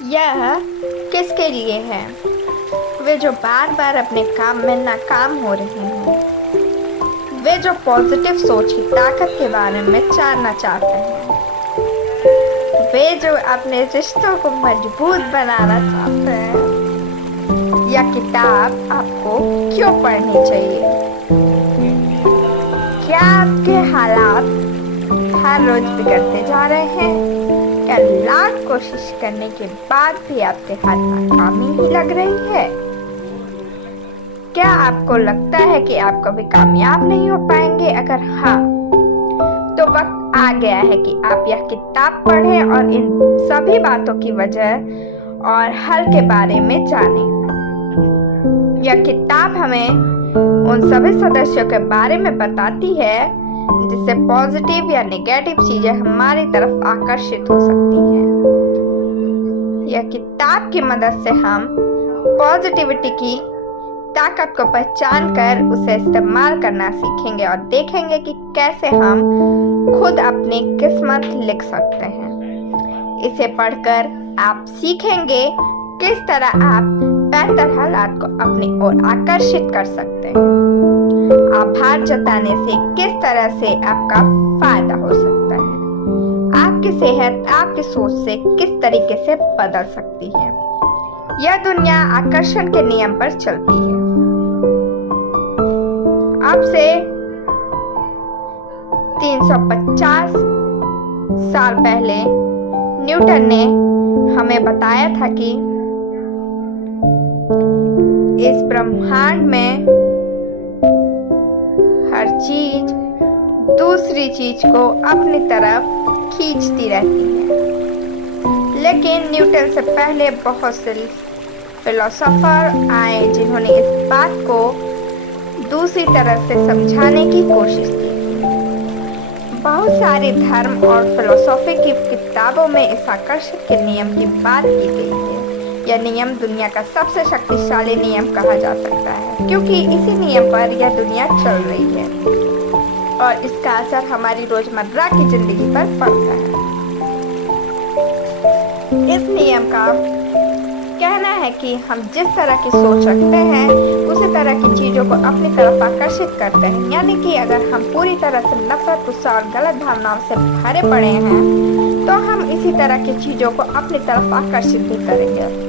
यह किसके लिए है? वे जो बार बार अपने काम में नाकाम हो रही हैं, वे जो पॉजिटिव सोच की ताकत के बारे में जानना चाहते हैं, वे जो अपने रिश्तों को मजबूत बनाना चाहते हैं। यह किताब आपको क्यों पढ़नी चाहिए? क्या आपके हालात हर रोज बिगड़ते जा रहे हैं? क्या लाख कोशिश करने के बाद भी आपके हाथ नाकामी ही लग रही है? क्या आपको लगता है कि आप कभी कामयाब नहीं हो पाएंगे? अगर हाँ, तो वक्त आ गया है कि आप यह किताब पढ़ें और इन सभी बातों की वजह और हल के बारे में जानें। यह किताब हमें उन सभी सदस्यों के बारे में बताती है जिससे पॉजिटिव या नेगेटिव चीजें हमारी तरफ आकर्षित हो सकती हैं। यह किताब की मदद से हम पॉजिटिविटी की ताकत को पहचान कर उसे इस्तेमाल करना सीखेंगे और देखेंगे कि कैसे हम खुद अपनी किस्मत लिख सकते हैं। इसे पढ़कर आप सीखेंगे किस तरह आप बेहतर हालात को अपनी ओर आकर्षित कर सकते हैं। आभार जताने से किस तरह से आपका फायदा हो सकता है। आपकी सेहत आपकी सोच से किस तरीके से बदल सकती है। यह दुनिया आकर्षण के नियम पर चलती है। अब से 350 साल पहले न्यूटन ने हमें बताया था कि इस ब्रह्मांड में हर चीज दूसरी चीज को अपनी तरफ खींचती रहती है। लेकिन न्यूटन से पहले बहुत से फिलोसोफर आए जिन्होंने इस बात को दूसरी तरह से समझाने की कोशिश की। बहुत सारे धर्म और फिलोसॉफी की किताबों में इस आकर्षण के नियम की बात की गई है। यह नियम दुनिया का सबसे शक्तिशाली नियम कहा जा सकता है, क्योंकि इसी नियम पर यह दुनिया चल रही है और इसका असर हमारी रोजमर्रा की जिंदगी पर पड़ता है। इस नियम का कहना है कि हम जिस तरह की सोच रखते हैं उसी तरह की चीजों को अपनी तरफ आकर्षित करते हैं। यानी कि अगर हम पूरी तरह से नफरत, गुस्सा और गलत भावनाओं से भरे पड़े हैं तो हम इसी तरह की चीजों को अपनी तरफ आकर्षित भी करेंगे।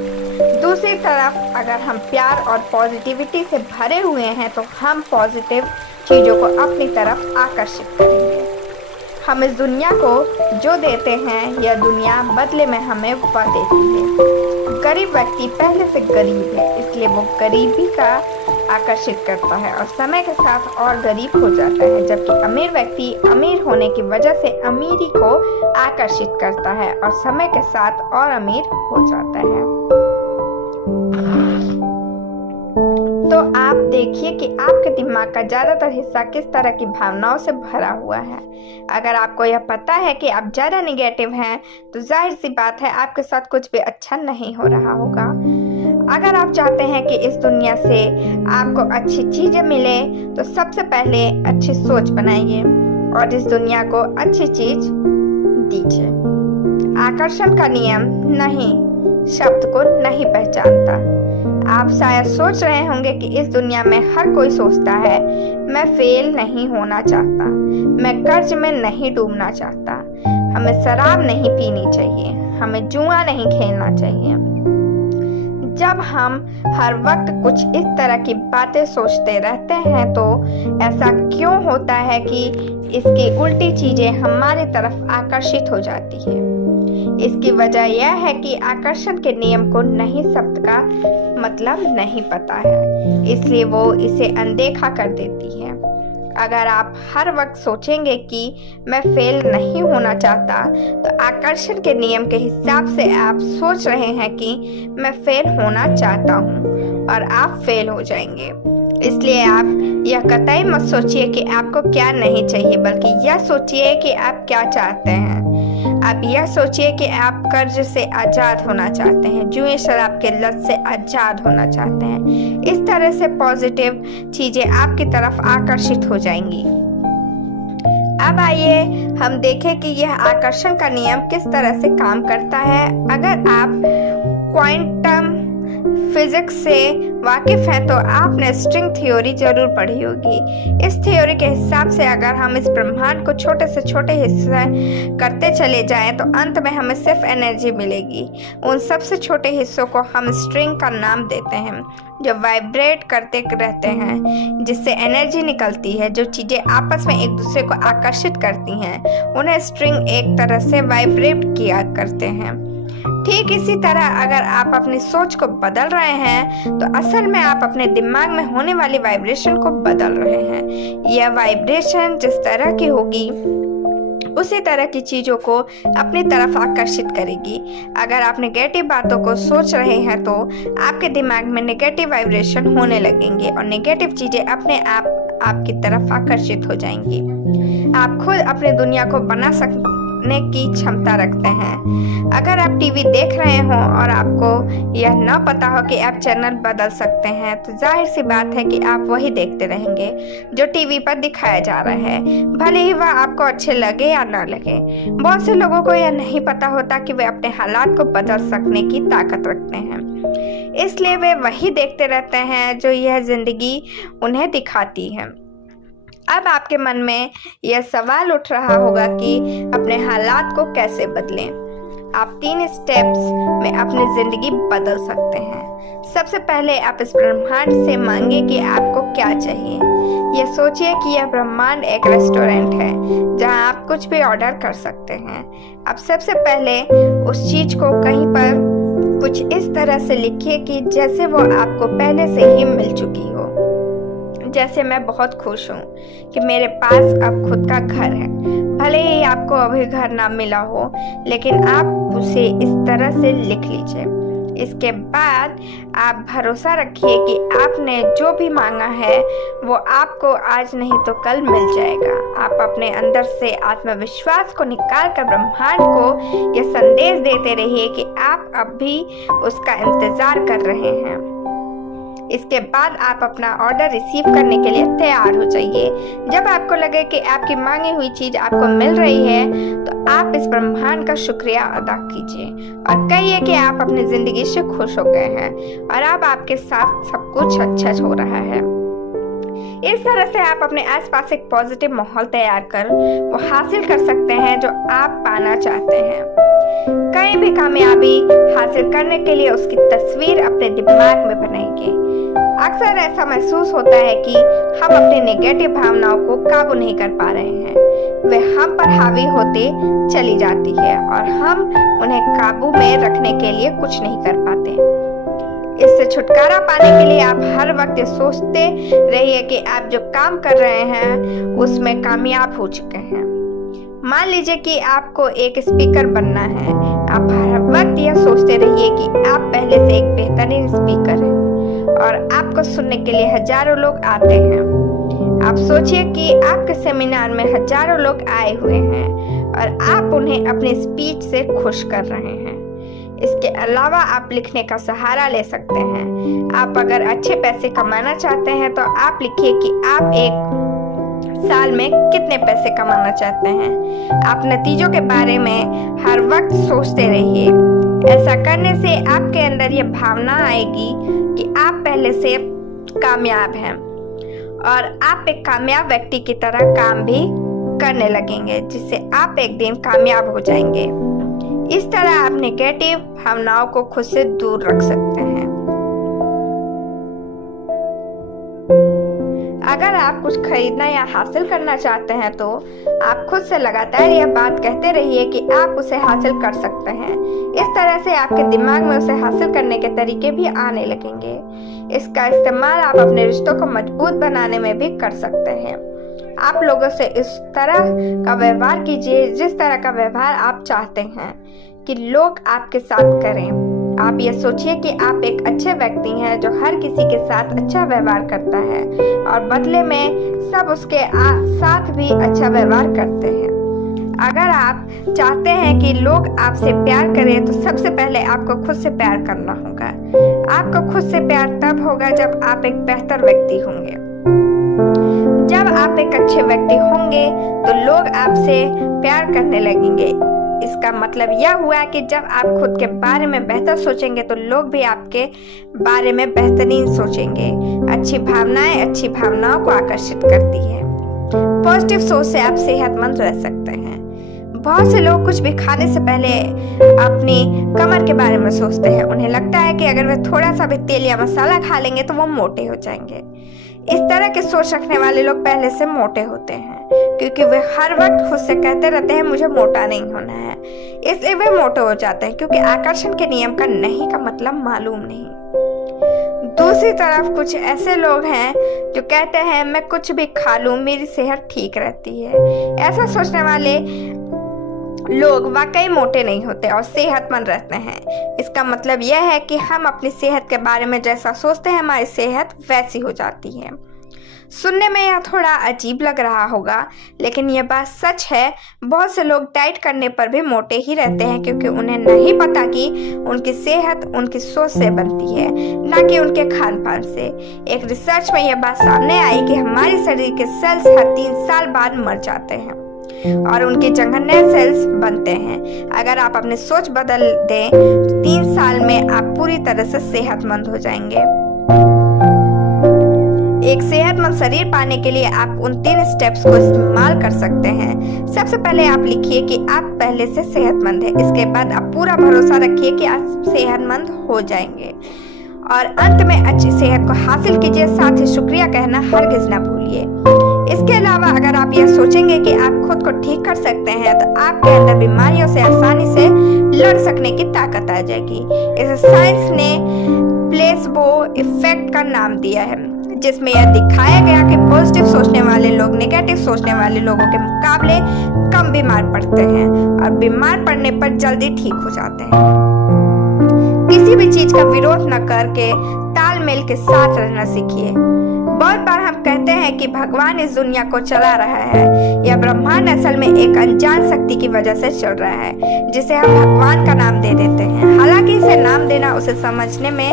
दूसरी तरफ अगर हम प्यार और पॉजिटिविटी से भरे हुए हैं तो हम पॉजिटिव चीजों को अपनी तरफ आकर्षित करेंगे। हम इस दुनिया को जो देते हैं यह दुनिया बदले में हमें वह देती है। गरीब व्यक्ति पहले से गरीब है, इसलिए वो गरीबी का आकर्षित करता है और समय के साथ और गरीब हो जाता है, जबकि अमीर व्यक्ति अमीर होने की वजह से अमीरी को आकर्षित करता है और समय के साथ और अमीर हो जाता है। तो आप देखिए कि आपके दिमाग का ज्यादातर हिस्सा किस तरह की भावनाओं से भरा हुआ है। अगर आपको यह पता है कि आप ज्यादा निगेटिव हैं तो जाहिर सी बात है आपके साथ कुछ भी अच्छा नहीं हो रहा होगा। अगर आप चाहते हैं कि इस दुनिया से आपको अच्छी चीजें मिले तो सबसे पहले अच्छी सोच बनाइए और इस दुनिया को अच्छी चीज दीजिए। आकर्षण का नियम नहीं शब्द को नहीं पहचानता। आप शायद सोच रहे होंगे कि इस दुनिया में हर कोई सोचता है मैं फेल नहीं होना चाहता, मैं कर्ज में नहीं डूबना चाहता, हमें शराब नहीं पीनी चाहिए, हमें जुआ नहीं खेलना चाहिए। जब हम हर वक्त कुछ इस तरह की बातें सोचते रहते हैं तो ऐसा क्यों होता है कि इसकी उल्टी चीजें हमारी तरफ आकर्षित हो जाती है? इसकी वजह यह है कि आकर्षण के नियम को नहीं शब्द का मतलब नहीं पता है, इसलिए वो इसे अनदेखा कर देती है। अगर आप हर वक्त सोचेंगे कि मैं फेल नहीं होना चाहता तो आकर्षण के नियम के हिसाब से आप सोच रहे हैं कि मैं फेल होना चाहता हूँ और आप फेल हो जाएंगे। इसलिए आप यह कतई मत सोचिए कि आपको क्या नहीं चाहिए, बल्कि यह सोचिए कि आप क्या चाहते हैं। आप यह सोचिए कि आप कर्ज से आजाद होना चाहते हैं, जुए शराब के लत से आजाद होना चाहते हैं। इस तरह से पॉजिटिव चीजें आपकी तरफ आकर्षित हो जाएंगी। अब आइए हम देखें कि यह आकर्षण का नियम किस तरह से काम करता है। अगर आप क्वांटम फिजिक्स से वाकिफ हैं तो आपने स्ट्रिंग थ्योरी जरूर पढ़ी होगी। इस थ्योरी के हिसाब से अगर हम इस ब्रह्मांड को छोटे से छोटे हिस्से करते चले जाएं तो अंत में हमें सिर्फ एनर्जी मिलेगी। उन सबसे छोटे हिस्सों को हम स्ट्रिंग का नाम देते हैं, जो वाइब्रेट करते रहते हैं, जिससे एनर्जी निकलती है। जो चीज़ें आपस में एक दूसरे को आकर्षित करती हैं उन्हें स्ट्रिंग एक तरह से वाइब्रेट किया करते हैं। ठीक इसी तरह अगर आप अपनी सोच को बदल रहे हैं तो असल में आप अपने दिमाग में होने वाली वाइब्रेशन को बदल रहे हैं। यह वाइब्रेशन जिस तरह की होगी उसी तरह की चीज़ों को अपनी तरफ आकर्षित करेगी। अगर आप नेगेटिव बातों को सोच रहे हैं तो आपके दिमाग में नेगेटिव वाइब्रेशन होने लगेंगे और नेगेटिव चीज़ें अपने आप आपकी तरफ आकर्षित हो जाएंगी। आप खुद अपनी दुनिया को बना सकने की क्षमता रखते हैं। अगर आप टीवी देख रहे हो और आपको यह न पता हो कि आप चैनल बदल सकते हैं तो जाहिर सी बात है कि आप वही देखते रहेंगे जो टीवी पर दिखाया जा रहा है, भले ही वह आपको अच्छे लगे या ना लगे। बहुत से लोगों को यह नहीं पता होता कि वे अपने हालात को बदल सकने की ताकत रखते हैं, इसलिए वे वही देखते रहते हैं जो यह जिंदगी उन्हें दिखाती है। अब आपके मन में यह सवाल उठ रहा होगा कि अपने हालात को कैसे बदलें। आप 3 स्टेप्स में अपनी ज़िंदगी बदल सकते हैं। सबसे पहले आप इस ब्रह्मांड से मांगे कि आपको क्या चाहिए। यह सोचिए कि यह ब्रह्मांड एक रेस्टोरेंट है जहां आप कुछ भी ऑर्डर कर सकते हैं। अब सबसे पहले उस चीज़ को कहीं पर कुछ इस तरह से लिखिए कि जैसे वो आपको पहले से ही मिल चुकी हो। जैसे मैं बहुत खुश हूँ कि मेरे पास अब खुद का घर है। भले ही आपको अभी घर ना मिला हो, लेकिन आप उसे इस तरह से लिख लीजिए। इसके बाद आप भरोसा रखिए कि आपने जो भी मांगा है वो आपको आज नहीं तो कल मिल जाएगा। आप अपने अंदर से आत्मविश्वास को निकाल कर ब्रह्मांड को यह संदेश देते रहिए कि आप अब भी उसका इंतजार कर रहे हैं। इसके बाद आप अपना ऑर्डर रिसीव करने के लिए तैयार हो जाइए। जब आपको लगे कि आपकी मांगी हुई चीज़ आपको मिल रही है तो आप इस ब्रह्मांड का शुक्रिया अदा कीजिए और कहिए कि आप अपनी ज़िंदगी से खुश हो गए हैं और अब आपके साथ सब कुछ अच्छा हो रहा है। इस तरह से आप अपने आसपास एक पॉजिटिव माहौल तैयार कर वो हासिल कर सकते हैं जो आप पाना चाहते हैं। कहीं भी कामयाबी हासिल करने के लिए उसकी तस्वीर अपने दिमाग में बनाएंगे। अक्सर ऐसा महसूस होता है कि हम अपनी नेगेटिव भावनाओं को काबू नहीं कर पा रहे हैं, वे हम पर हावी होते चली जाती है और हम उन्हें काबू में रखने के लिए कुछ नहीं कर पाते। इससे छुटकारा पाने के लिए आप हर वक्त ये सोचते रहिए कि आप जो काम कर रहे हैं उसमें कामयाब हो चुके हैं। मान लीजिए कि आपको एक स्पीकर बनना है। आप हर वक्त यह सोचते रहिए कि आप पहले से एक बेहतरीन स्पीकर हैं और आपको सुनने के लिए हजारों लोग आते हैं। आप सोचिए कि आपके सेमिनार में हजारों लोग आए हुए हैं और आप उन्हें अपनी स्पीच से खुश कर रहे हैं। इसके अलावा आप लिखने का सहारा ले सकते हैं। आप अगर अच्छे पैसे कमाना चाहते हैं तो आप लिखिए कि आप एक साल में कितने पैसे कमाना चाहते हैं। आप नतीजों के बारे में हर वक्त सोचते रहिए। ऐसा करने से आपके अंदर ये भावना आएगी कि आप पहले से कामयाब हैं और आप एक कामयाब व्यक्ति की तरह काम भी करने लगेंगे, जिससे आप एक दिन कामयाब हो जाएंगे। इस तरह आप नेगेटिव भावनाओं को खुद से दूर रख सकते हैं। अगर आप कुछ खरीदना या हासिल करना चाहते हैं तो आप खुद से लगातार यह बात कहते रहिए कि आप उसे हासिल कर सकते हैं। इस तरह से आपके दिमाग में उसे हासिल करने के तरीके भी आने लगेंगे। इसका इस्तेमाल आप अपने रिश्तों को मजबूत बनाने में भी कर सकते हैं। आप लोगों से इस तरह का व्यवहार कीजिए जिस तरह का व्यवहार आप चाहते हैं कि लोग आपके साथ करें। आप ये सोचिए कि आप एक अच्छे व्यक्ति हैं जो हर किसी के साथ अच्छा व्यवहार करता है और बदले में सब उसके साथ भी अच्छा व्यवहार करते हैं। अगर आप चाहते हैं कि लोग आपसे प्यार करें तो सबसे पहले आपको खुद से प्यार करना होगा। आपको खुद से प्यार तब होगा जब आप एक बेहतर व्यक्ति होंगे। जब आप एक अच्छे व्यक्ति होंगे तो लोग आपसे प्यार करने लगेंगे। इसका मतलब यह हुआ कि जब आप खुद के बारे में बेहतर सोचेंगे तो लोग भी आपके बारे में बेहतरीन सोचेंगे। अच्छी भावनाएं अच्छी भावनाओं को आकर्षित करती है। पॉजिटिव सोच से आप सेहतमंद रह सकते हैं। बहुत से लोग कुछ भी खाने से पहले अपनी कमर के बारे में सोचते हैं। उन्हें लगता है कि अगर वे थोड़ा सा भी तेल या मसाला खा लेंगे तो वो मोटे हो जाएंगे। इस तरह की सोच रखने वाले लोग पहले से मोटे होते हैं, क्योंकि वे हर वक्त खुद से कहते रहते हैं मुझे मोटा नहीं होना है, इसलिए वे मोटे हो जाते हैं, क्योंकि आकर्षण के नियम का नहीं का मतलब मालूम नहीं। दूसरी तरफ कुछ ऐसे लोग हैं जो कहते हैं मैं कुछ भी खा लूं मेरी सेहत ठीक रहती है। ऐसा सोचने वाले लोग वाकई मोटे नहीं होते और सेहतमंद रहते हैं। इसका मतलब यह है कि हम अपनी सेहत के बारे में जैसा सोचते हैं हमारी सेहत वैसी हो जाती है। सुनने में यह थोड़ा अजीब लग रहा होगा, लेकिन यह बात सच है। बहुत से लोग डाइट करने पर भी मोटे ही रहते हैं, क्योंकि उन्हें नहीं पता कि उनकी सेहत उनकी सोच से बनती है, ना कि उनके खान पान से। एक रिसर्च में यह बात सामने आई कि हमारे शरीर के सेल्स हर 3 साल बाद मर जाते हैं और उनकी जगह नए सेल्स बनते हैं। अगर आप अपनी सोच बदल दें तो 3 साल में आप पूरी तरह से सेहतमंद हो जाएंगे। एक सेहतमंद शरीर पाने के लिए आप उन 3 स्टेप्स को इस्तेमाल कर सकते हैं। सबसे पहले आप लिखिए कि आप पहले से सेहतमंद हैं। इसके बाद आप पूरा भरोसा रखिए कि आप सेहतमंद हो जाएंगे। और अंत में अच्छी सेहत को हासिल कीजिए, साथ ही शुक्रिया कहना हरगिज ना भूलिए। इसके अलावा अगर आप यह सोचेंगे कि आप खुद को ठीक कर सकते हैं तो आपके अंदर बीमारियों से आसानी से लड़ सकने की ताकत आ जाएगी। इसे साइंस ने प्लेसबो इफेक्ट का नाम दिया है, जिसमें यह दिखाया गया कि पॉजिटिव सोचने वाले लोग नेगेटिव सोचने वाले लोगों के मुकाबले कम बीमार पड़ते हैं और बीमार पड़ने पर जल्दी ठीक हो जाते हैं। किसी भी चीज का विरोध न करके तालमेल के साथ रहना सीखिए। बहुत बार हम कहते हैं कि भगवान इस दुनिया को चला रहा है। यह ब्रह्मांड असल में एक अनजान शक्ति की वजह से चल रहा है, जिसे हम भगवान का नाम दे देते हैं। हालांकि इसे नाम देना उसे समझने में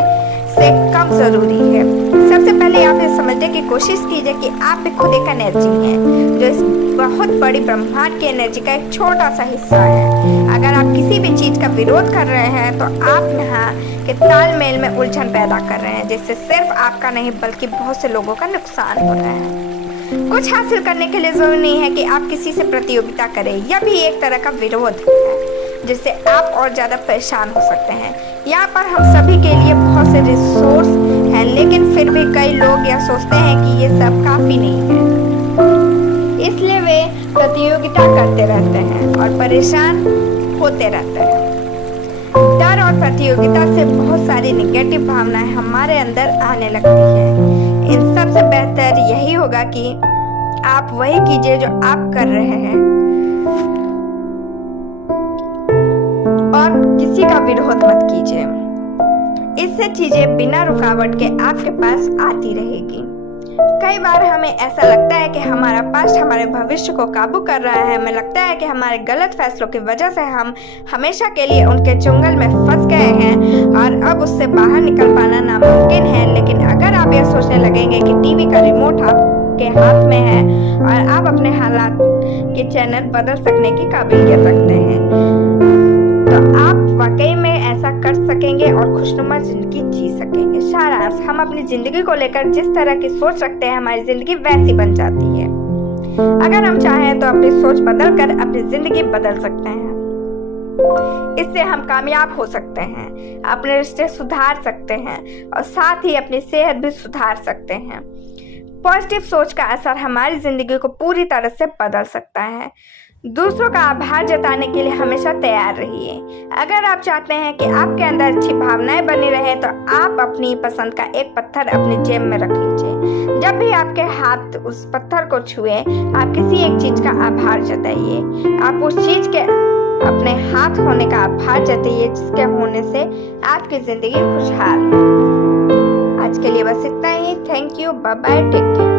से कम जरूरी है। सबसे पहले आप ये समझने की कोशिश कीजिए कि आप भी खुद एक एनर्जी हैं, जो इस बहुत बड़ी ब्रह्मांड की एनर्जी का एक छोटा सा हिस्सा है। अगर आप किसी भी चीज का विरोध कर रहे हैं तो आप यहाँ के तालमेल में उलझन पैदा कर रहे हैं, जिससे सिर्फ आपका नहीं बल्कि बहुत से लोगों का नुकसान हो रहा है। कुछ हासिल करने के लिए जरूरी नहीं है कि आप किसी से प्रतियोगिता करें। यह भी एक तरह का विरोध है, जिससे आप और ज्यादा परेशान हो सकते हैं। यहाँ पर हम सभी के लिए बहुत से रिसोर्स हैं, लेकिन फिर भी कई लोग यह सोचते हैं कि ये सब काफी नहीं है, इसलिए वे प्रतियोगिता करते रहते हैं और परेशान होते रहते हैं। डर और प्रतियोगिता से बहुत सारी नेगेटिव भावनाएं हमारे अंदर आने लगती हैं। इन सब से बेहतर यही होगा कि आप वही कीजिए जो आप कर रहे हैं और किसी का विरोध मत कीजिए। इससे चीजें बिना रुकावट के आपके पास आती रहेगी। कई बार हमें ऐसा लगता है कि हमारा पास्ट हमारे भविष्य को काबू कर रहा है। हमें लगता है कि हमारे गलत फैसलों की वजह से हम हमेशा के लिए उनके चुंगल में फंस गए हैं और अब उससे बाहर निकल पाना नामुमकिन है। लेकिन अगर आप यह सोचने लगेंगे कि टीवी का रिमोट आपके हाथ में है और आप अपने हालात के चैनल बदल सकने की काबिलियत रखते हैं, तो आप वाकई में ऐसा कर सकेंगे और खुशनुमा जिंदगी जी सकेंगे। सारांश, हम अपनी जिंदगी को लेकर जिस तरह की सोच रखते हैं हमारी जिंदगी वैसी बन जाती है। अगर हम चाहें तो अपनी सोच बदल कर अपनी जिंदगी बदल सकते हैं। इससे हम कामयाब हो सकते हैं, अपने रिश्ते सुधार सकते हैं और साथ ही अपनी सेहत भी सुधार सकते हैं। पॉजिटिव सोच का असर हमारी जिंदगी को पूरी तरह से बदल सकता है। दूसरों का आभार जताने के लिए हमेशा तैयार रहिए। अगर आप चाहते हैं कि आपके अंदर अच्छी भावनाएं बनी रहे तो आप अपनी पसंद का एक पत्थर अपनी जेब में रख लीजिए। जब भी आपके हाथ उस पत्थर को छुए आप किसी एक चीज का आभार जताइए। आप उस चीज के अपने हाथ होने का आभार जताइए जिसके होने से आपकी जिंदगी खुशहाल है। आज के लिए बस इतना ही। Thank you, bye bye, take care.